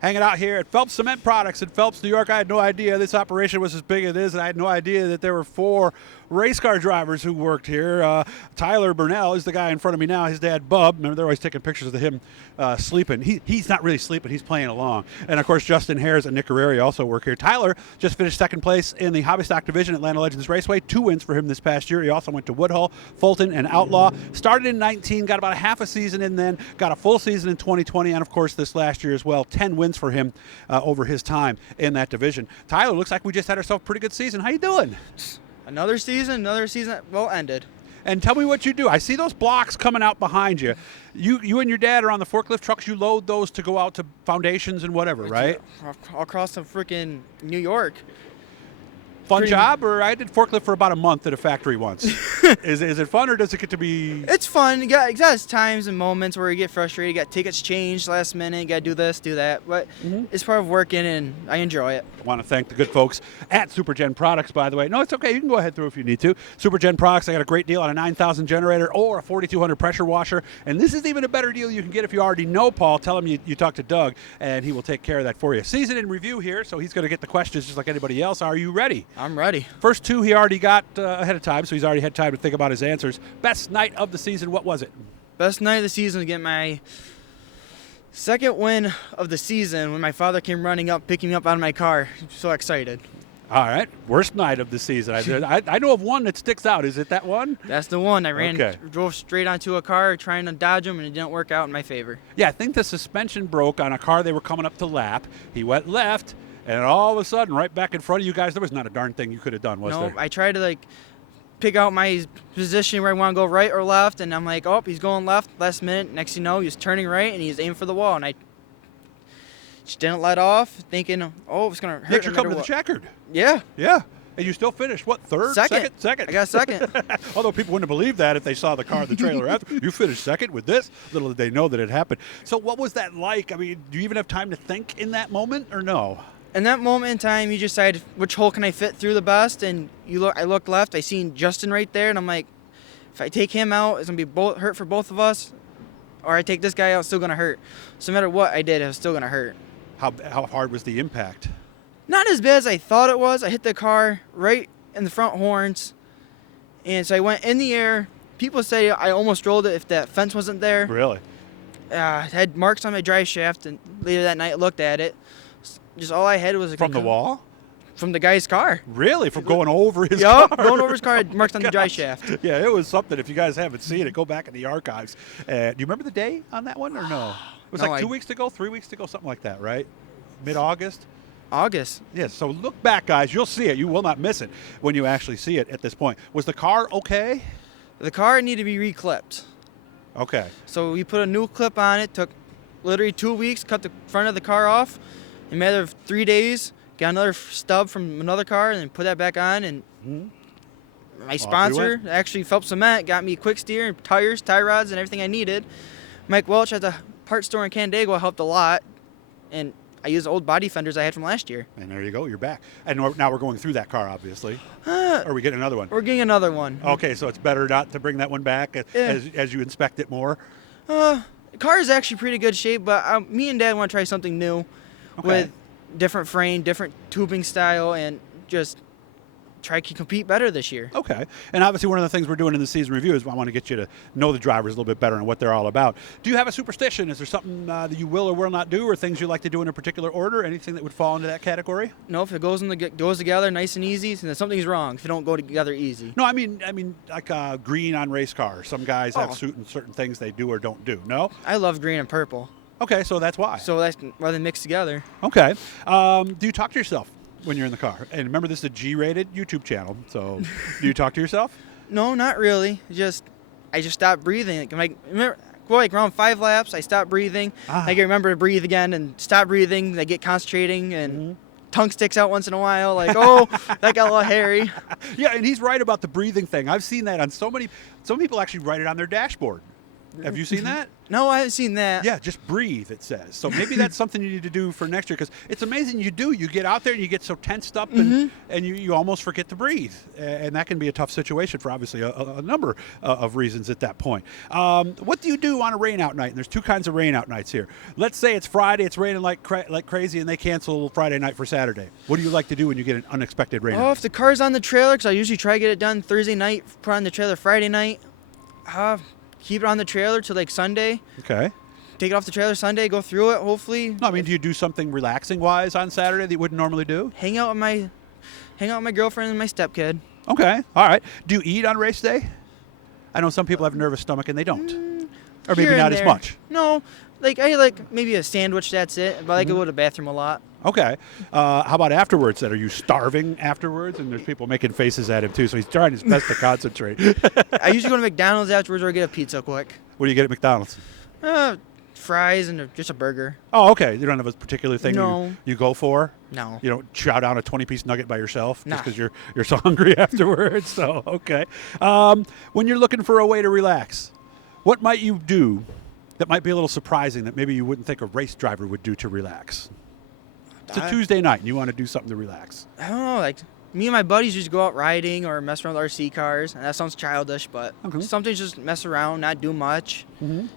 Hanging out here at Phelps Cement Products in Phelps, New York. I had no idea this operation was as big as it is, and I had no idea that there were 4 race car drivers who worked here. Tyler Burnell is the guy in front of me now. His dad, Bub. Remember, they're always taking pictures of him sleeping. He's not really sleeping. He's playing along. And, of course, Justin Harris and Nick Guerreri also work here. Tyler just finished second place in the Hobby Stock Division at Land of Legends Raceway. 2 wins for him this past year. He also went to Woodhull, Fulton, and Outlaw. Started in 19, got about a half a season in then, got a full season in 2020, and, of course, this last year as well. 10 wins for him over his time in that division. Tyler, looks like we just had ourselves a pretty good season. How you doing? Another season well ended. And tell me what you do. I see those blocks coming out behind you. You and your dad are on the forklift trucks. You load those to go out to foundations and whatever, right? Across the freaking New York. Fun job, or I did forklift for about a month at a factory once. Is it fun, or does it get to be? It's fun. It got times and moments where you get frustrated. You got tickets changed last minute. You got to do this, do that. But it's part of working, and I enjoy it. I want to thank the good folks at SuperGen Products, by the way. No, it's okay. You can go ahead through if you need to. SuperGen Products, I got a great deal on a 9,000 generator or a 4,200 pressure washer. And this is even a better deal you can get if you already know Paul. Tell him you talked to Doug, and he will take care of that for you. Season in review here, so he's going to get the questions just like anybody else. Are you ready? I'm ready. First 2 he already got ahead of time, so he's already had time to think about his answers. Best night of the season, what was it? Best night of the season to get my second win of the season when my father came running up, picking me up out of my car. I'm so excited. All right. Worst night of the season. I know of one that sticks out. Is it that one? That's the one. I drove straight onto a car trying to dodge him, and it didn't work out in my favor. Yeah, I think the suspension broke on a car they were coming up to lap. He went left, and all of a sudden, right back in front of you guys, there was not a darn thing you could have done, was there? No, I tried to, pick out my position where I want to go right or left, and I'm like, oh, he's going left last minute. Next thing you know, he's turning right, and he's aiming for the wall, and I just didn't let off, thinking, oh, it's going to hurt. Next, you're coming to the checkered. Yeah. Yeah. And you still finished, what, third? Second. Second. I got second. Although people wouldn't have believed that if they saw the car, the trailer after. You finished second with this. Little did they know that it happened. So what was that like? I mean, do you even have time to think in that moment or no? In that moment in time, you decide which hole can I fit through the best, and I look left, I seen Justin right there, and I'm like, if I take him out, it's going to be hurt for both of us, or I take this guy out, it's still going to hurt. So no matter what I did, it was still going to hurt. How hard was the impact? Not as bad as I thought it was. I hit the car right in the front horns, and so I went in the air. People say I almost rolled it if that fence wasn't there. Really? I had marks on my drive shaft, and later that night I looked at it. Just all I had was from the wall? From the guy's car. Really? From going over his car? Yup, going over his car, marks on the drive shaft. Yeah, it was something. If you guys haven't seen it, go back in the archives. Do you remember the day on that one or no? It was 2 weeks to go, 3 weeks to go, something like that, right? Mid-August? August. Yes, so look back, guys. You'll see it. You will not miss it when you actually see it at this point. Was the car okay? The car needed to be reclipped. Okay. So we put a new clip on it. Took literally 2 weeks, cut the front of the car off. In a matter of 3 days, got another stub from another car and then put that back on. And my sponsor, actually Phelps Cement, got me quick steer and tires, tie rods, and everything I needed. Mike Welch at the parts store in Canandaigua helped a lot. And I used old body fenders I had from last year. And there you go. You're back. And now we're going through that car, obviously. Are we getting another one? We're getting another one. Okay, so it's better not to bring that one back as you inspect it more? The car is actually pretty good shape, but me and Dad want to try something new. Okay. With different frame, different tubing style, and just try to compete better this year. Okay. And obviously one of the things we're doing in the season review is I want to get you to know the drivers a little bit better and what they're all about. Do you have a superstition? Is there something that you will or will not do, or things you like to do in a particular order? Anything that would fall into that category? No, if it goes together nice and easy, then something's wrong if it don't go together easy. No, I mean like green on race cars. Some guys have certain things they do or don't do. No? I love green and purple. Okay, so that's why. So that's why they mix together. Okay. Do you talk to yourself when you're in the car? And remember, this is a G-rated YouTube channel, so do you talk to yourself? No, not really. I just stopped breathing. Around 5 laps, I stopped breathing. I get remember to breathe again and stop breathing. I get concentrating and tongue sticks out once in a while. Like, oh, that got a little hairy. Yeah, and he's right about the breathing thing. I've seen that on some people actually write it on their dashboard. Have you seen that? No, I haven't seen that. Yeah, just breathe, it says. So maybe that's something you need to do for next year, because it's amazing you do. You get out there and you get so tensed up and you almost forget to breathe. And that can be a tough situation for obviously a number of reasons at that point. What do you do on a rainout night? And there's two kinds of rainout nights here. Let's say it's Friday, it's raining like crazy, and they cancel Friday night for Saturday. What do you like to do when you get an unexpected rainout? Oh, if the car's on the trailer, because I usually try to get it done Thursday night, put on the trailer Friday night. Keep it on the trailer till like Sunday. Okay. Take it off the trailer Sunday, go through it, hopefully. No, I mean, do you do something relaxing-wise on Saturday that you wouldn't normally do? Hang out with my girlfriend and my stepkid. Okay, all right. Do you eat on race day? I know some people have a nervous stomach and they don't. Or maybe Here and not as there. much. No, like I like maybe a sandwich, that's it. But I like to go to the bathroom a lot. Okay. How about afterwards then? Are you starving afterwards? And there's people making faces at him too, so he's trying his best to concentrate. I usually go to McDonald's afterwards or get a pizza quick. What do you get at McDonald's? Fries and just a burger. Oh, okay. You don't have a particular thing No. you go for? No. You don't chow down a 20-piece nugget by yourself Nah. just because you're so hungry afterwards? So, okay. When you're looking for a way to relax, what might you do that might be a little surprising that maybe you wouldn't think a race driver would do to relax? It's a Tuesday night and you want to do something to relax. I don't know, like me and my buddies used to go out riding or mess around with RC cars, and that sounds childish, but sometimes just mess around, not do much,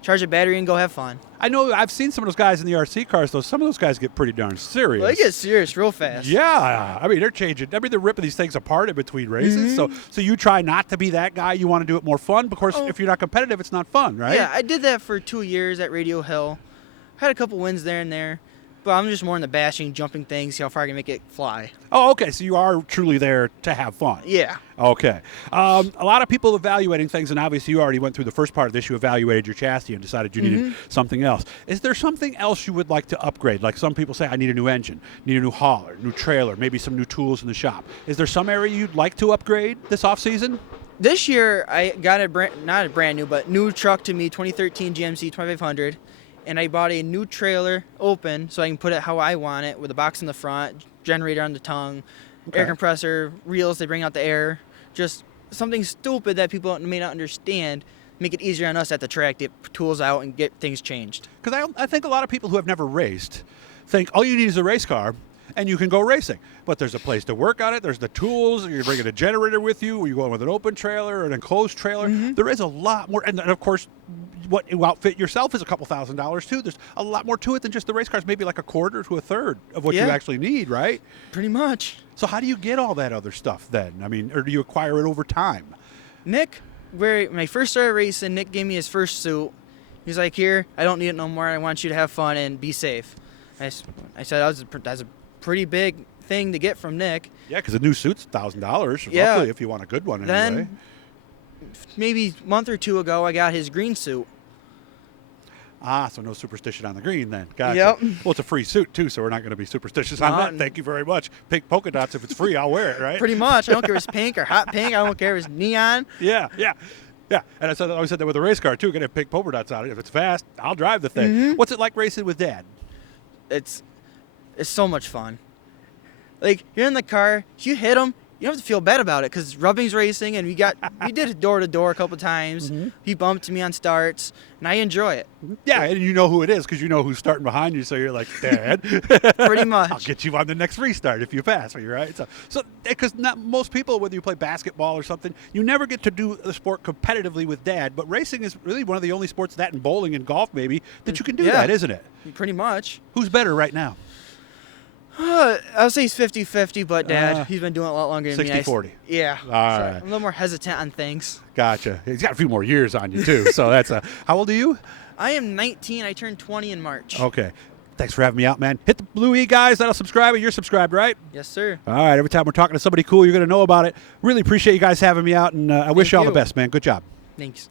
charge a battery and go have fun. I know I've seen some of those guys in the RC cars, though. Some of those guys get pretty darn serious. Well, they get serious real fast. Yeah. I mean, they're changing. I mean, they're ripping these things apart in between races. So you try not to be that guy. You want to do it more fun. Of course, if you're not competitive, it's not fun, right? Yeah, I did that for 2 years at Radio Hill. Had a couple wins there and there. But I'm just more in the bashing, jumping things, see how far I can make it fly. Oh, okay. So you are truly there to have fun. Yeah. Okay. A lot of people evaluating things, and obviously you already went through the first part of this. You evaluated your chassis and decided you needed something else. Is there something else you would like to upgrade? Like some people say, I need a new engine, need a new hauler, new trailer, maybe some new tools in the shop. Is there some area you'd like to upgrade this off-season? This year, I got not a brand new, but new truck to me, 2013 GMC 2500. And I bought a new trailer open so I can put it how I want it, with a box in the front, generator on the tongue, air compressor, reels, they bring out the air. Just something stupid that people may not understand, make it easier on us at the track to get tools out and get things changed. Because I think a lot of people who have never raced think all you need is a race car and you can go racing. But there's a place to work on it. There's the tools. You're bringing a generator with you. You're going with an open trailer or an enclosed trailer. There is a lot more. And of course, what you outfit yourself is a couple $1,000s too. There's a lot more to it than just the race cars, maybe like a quarter to a third of what you actually need, right? Pretty much. So how do you get all that other stuff then? I mean, or do you acquire it over time? Nick, when I first started racing, Nick gave me his first suit. He's like, here, I don't need it no more. I want you to have fun and be safe. I said, that's a pretty big thing to get from Nick. Yeah, because a new suit's $1,000, Yeah. roughly, if you want a good one anyway. Then, maybe a month or two ago, I got his green suit. Ah, so no superstition on the green then. Gotcha. Yep. Well, it's a free suit too, so we're not going to be superstitious on that. Thank you very much. Pink polka dots, if it's free, I'll wear it, right? Pretty much. I don't care if it's pink or hot pink. I don't care if it's neon. Yeah. And I always said that with a race car too. Going to have pink polka dots on it. If it's fast, I'll drive the thing. What's it like racing with Dad? It's so much fun. Like, you're in the car, you hit him, you don't have to feel bad about it because Rubbing's racing, and we did it door to door a couple times. He bumped me on starts, and I enjoy it. Yeah, and you know who it is because you know who's starting behind you, so you're like, Dad. Pretty much. I'll get you on the next restart if you pass me, right? So because not most people, whether you play basketball or something, you never get to do the sport competitively with Dad, but racing is really one of the only sports, that and bowling and golf maybe, that you can do that, isn't it? Pretty much. Who's better right now? I would say it's 50-50, but Dad, he's been doing it a lot longer than me. 60-40. Yeah. All right. I'm a little more hesitant on things. Gotcha. He's got a few more years on you, too. So that's how old are you? I am 19. I turned 20 in March. Okay. Thanks for having me out, man. Hit the blue E, guys. That'll subscribe. You're subscribed, right? Yes, sir. All right. Every time we're talking to somebody cool, you're going to know about it. Really appreciate you guys having me out, and I wish you all the best, man. Good job. Thanks.